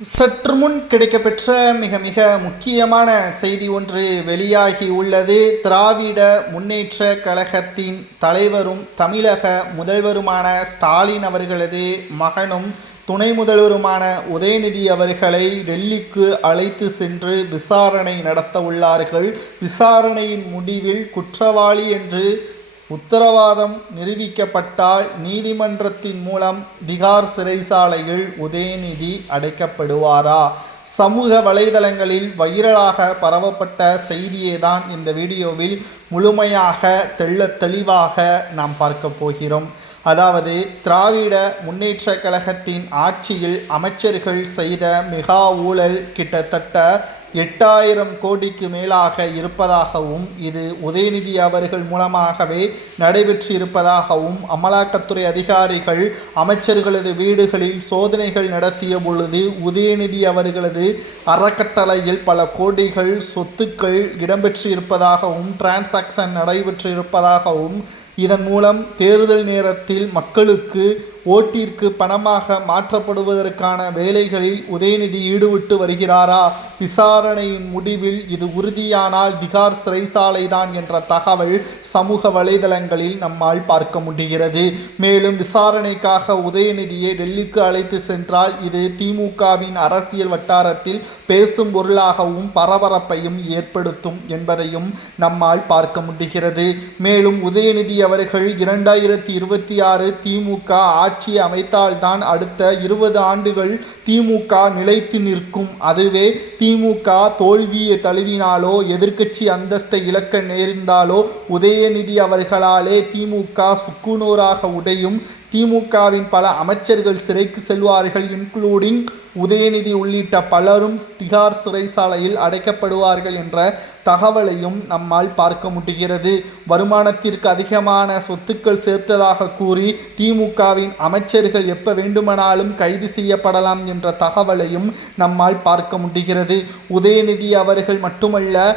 சற்று முன் கிடைக்கப்பெற்ற மிக மிக முக்கியமான செய்தி ஒன்று வெளியாகி உள்ளது. திராவிட முன்னேற்ற கழகத்தின் தலைவரும் தமிழக முதல்வருமான ஸ்டாலின் அவர்களது மகனும் துணை முதல்வருமான உதயநிதி அவர்களை டெல்லிக்கு அழைத்து சென்று விசாரணை நடத்த உள்ளார்கள். விசாரணையின் முடிவில் குற்றவாளி என்று உத்தரவாதம் நிரூபிக்கப்பட்டால் நீதிமன்றத்தின் மூலம் திகார் சிறைசாலையில் உதயநிதி அடைக்கப்படுவாரா? சமூக வலைதளங்களில் வைரலாக பரவப்பட்ட செய்தியை தான் இந்த வீடியோவில் முழுமையாக தெளிவாக நாம் பார்க்க போகிறோம். அதாவது திராவிட முன்னேற்ற கழகத்தின் ஆட்சியில் அமைச்சர்கள் செய்த மெகா ஊழல் கிட்டத்தட்ட 8000 கோடிக்கு மேலாக இருப்பதாகவும் இது உதயநிதி அவர்கள் மூலமாகவே நடைபெற்று இருப்பதாகவும் அமலாக்கத்துறை அதிகாரிகள் அமைச்சர்களது வீடுகளில் சோதனைகள் நடத்திய பொழுது உதயநிதி அவர்களது அறக்கட்டளையில் பல கோடிகள் சொத்துக்கள் இடம்பெற்று இருப்பதாகவும் டிரான்சாக்ஷன் நடைபெற்று இருப்பதாகவும் இதன் மூலம் தேர்தல் நேரத்தில் மக்களுக்கு ஓட்டிற்கு பணமாக மாற்றப்படுவதற்கான வேலைகளில் உதயநிதி ஈடுபட்டு வருகிறாரா? விசாரணையின் முடிவில் இது உறுதியானால் திகார் சிறைசாலை தான் என்ற தகவல் சமூக வலைதளங்களில் நம்மால் பார்க்க முடிகிறது. மேலும் விசாரணைக்காக உதயநிதியை டெல்லிக்கு அழைத்து சென்றால் இது திமுகவின் அரசியல் வட்டாரத்தில் பேசும் பொருளாகவும் பரபரப்பையும் ஏற்படுத்தும் என்பதையும் நம்மால் பார்க்க முடிகிறது. மேலும் உதயநிதி அவர்கள் 2026 திமுக ஆட்சியை அமைத்தால்தான் அடுத்த 20 ஆண்டுகள் திமுக நிலைத்து நிற்கும். அதுவே திமுக தோல்வியை தழுவினாலோ எதிர்க்கட்சி அந்தஸ்தை இழக்க நேர்ந்தாலோ உதயநிதி அவர்களாலே திமுக சுக்குநூறாக உடையும். திமுகவின் பல அமைச்சர்கள் சிறைக்கு செல்வார்கள். இன்க்ளூடிங் உதயநிதி உள்ளிட்ட பலரும் திகார் சிறைசாலையில் அடைக்கப்படுவார்கள் என்ற தகவலையும் நம்மால் பார்க்க முடிகிறது. வருமானத்திற்கு அதிகமான சொத்துக்கள் சேர்த்ததாக கூறி திமுகவின் அமைச்சர்கள் எப்ப வேண்டுமானாலும் கைது செய்யப்படலாம் என்ற தகவலையும் நம்மால் பார்க்க முடிகிறது. உதயநிதி அவர்கள் மட்டுமல்ல,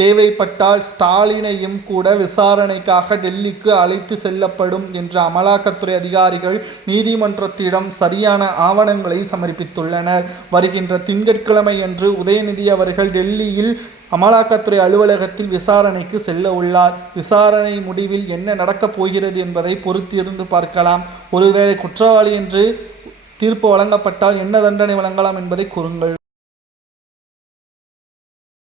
தேவைப்பட்டால் ஸ்டாலினையும் கூட விசாரணைக்காக டெல்லிக்கு அழைத்து செல்லப்படும் என்ற அமலாக்கத்துறை அதிகாரிகள் நீதிமன்றத்திடம் சரியான ஆவணங்களை சமர்ப்பித்துள்ளனர். வருகின்ற திங்கட்கிழமை அன்று உதயநிதி அவர்கள் டெல்லியில் அமலாக்கத்துறை அலுவலகத்தில் விசாரணைக்கு செல்ல உள்ளார். விசாரணை முடிவில் என்ன நடக்கப் போகிறது என்பதை பொறுத்திருந்து பார்க்கலாம். ஒருவேளை குற்றவாளி என்று தீர்ப்பு வழங்கப்பட்டால் என்ன தண்டனை வழங்கலாம் என்பதை கூறுங்கள்.